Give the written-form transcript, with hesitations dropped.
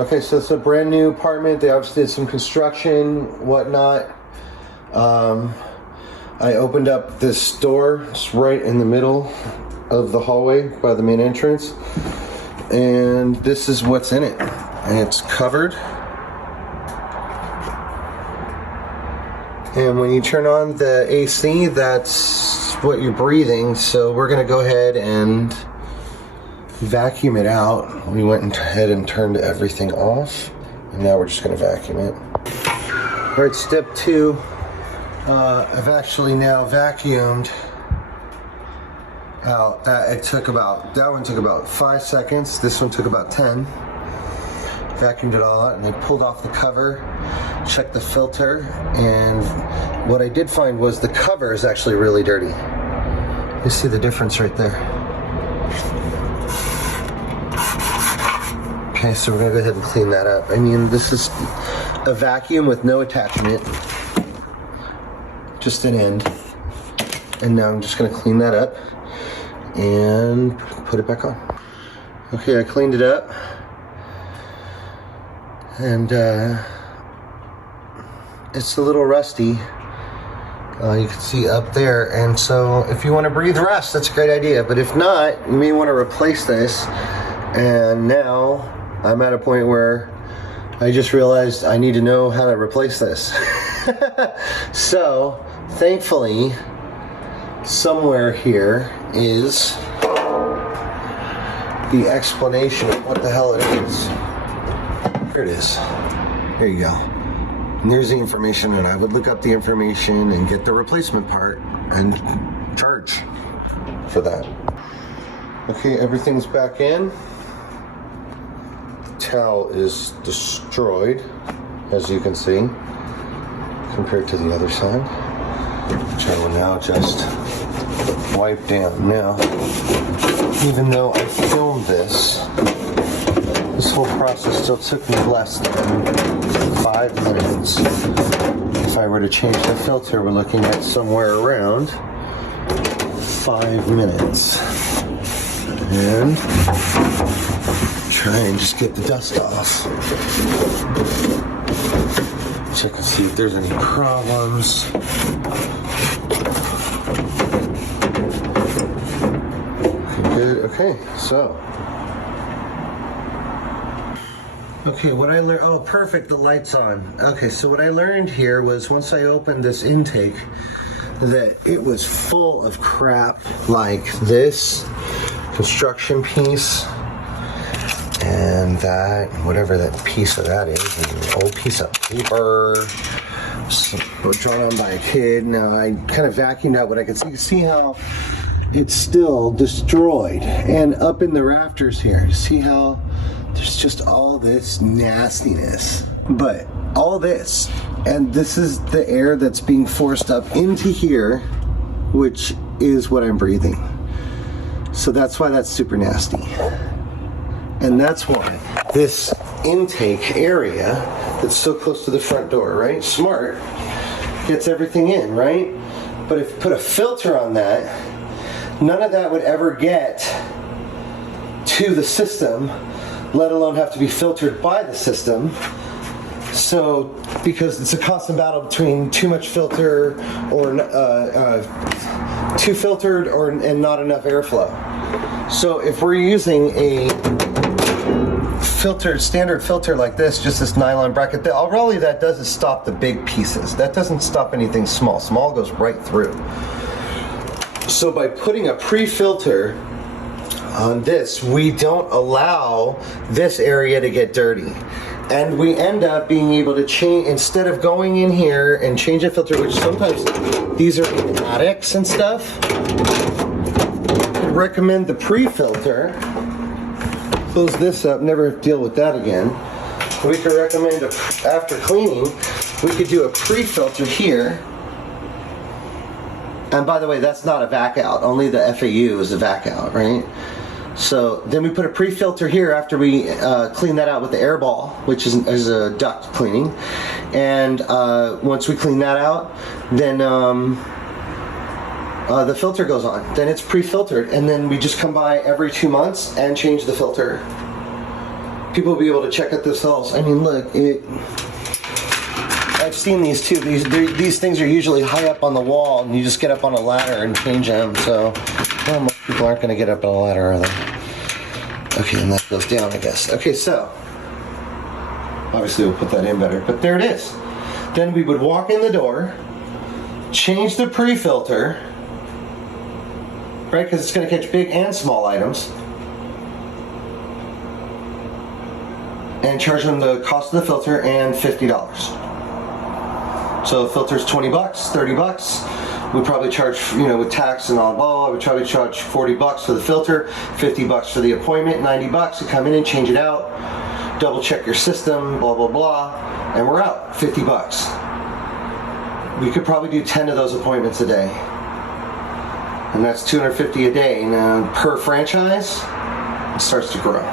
Okay, so it's a brand new apartment. They obviously did some construction, whatnot. I opened up this door. It's right in the middle of the hallway by the main entrance. And this is what's in it. And it's covered. And when you turn on the AC, that's what you're breathing. So we're gonna go ahead and vacuum it out. We went ahead and turned everything off, and now we're just going to vacuum it. All right, step 2. I've actually now vacuumed out. That one took about 5 seconds. This one took about 10. Vacuumed it all out, and I pulled off the cover, checked the filter, and what I did find was the cover is actually really dirty. You see the difference right there. Okay, so we're gonna go ahead and clean that up. I mean, this is a vacuum with no attachment, just an end. And now I'm just gonna clean that up and put it back on. Okay, I cleaned it up. And it's a little rusty. You can see up there. And so if you wanna breathe rust, that's a great idea. But if not, you may wanna replace this. And now, I'm at a point where I just realized I need to know how to replace this. So, thankfully, somewhere here is the explanation of what the hell it is. Here it is. There you go. And there's the information, and I would look up the information and get the replacement part and charge for that. Okay, everything's back in. Towel is destroyed, as you can see, compared to the other side, which I will now just wipe down. Now, even though I filmed this whole process still took me less than 5 minutes. If I were to change the filter, we're looking at somewhere around 5 minutes. And try and just get the dust off. Check and see if there's any problems. Good. Okay, so. Okay, what I learned, oh perfect, the light's on. Okay, so what I learned here was once I opened this intake that it was full of crap like this construction piece and that, whatever that piece of that is, an old piece of paper drawn on by a kid. Now I kind of vacuumed out what I could see. You can see how it's still destroyed, and up in the rafters here, see how there's just all this nastiness. But all this, and this is the air that's being forced up into here, which is what I'm breathing. So that's why that's super nasty. And that's why this intake area that's so close to the front door, right? Smart, gets everything in, right? But if you put a filter on that, none of that would ever get to the system, let alone have to be filtered by the system. So, because it's a constant battle between too much filter or too filtered and not enough airflow. So if we're using a standard filter like this, just this nylon bracket, all that does is stop the big pieces. That doesn't stop anything small. Small goes right through. So by putting a pre-filter on this, we don't allow this area to get dirty. And we end up being able to change, instead of going in here and change a filter, which sometimes these are in attics and stuff, I recommend the pre-filter. Close this up, never deal with that again. We could recommend, after cleaning, we could do a pre-filter here. And by the way, that's not a vac out, only the FAU is a vac out, right? So then we put a pre-filter here after we clean that out with the air ball, which is a duct cleaning. And once we clean that out, then the filter goes on. Then it's pre-filtered, and then we just come by every 2 months and change the filter. people will be able to check out this house. I mean, look, I've seen these too. These things are usually high up on the wall, and you just get up on a ladder and change them. So, well, most people aren't going to get up on a ladder, are they? Okay, and that goes down, I guess. Okay, so obviously we'll put that in better, but there it is. Then we would walk in the door, change the pre-filter, right? Because it's going to catch big and small items, and charge them the cost of the filter and $50. So the filter's 20 bucks, 30 bucks. We probably charge, with tax and all, blah, we probably charge 40 bucks for the filter, 50 bucks for the appointment, 90 bucks to come in and change it out, double check your system, blah, blah, blah, and we're out, 50 bucks. We could probably do 10 of those appointments a day. And that's $250 a day. Now, per franchise, it starts to grow.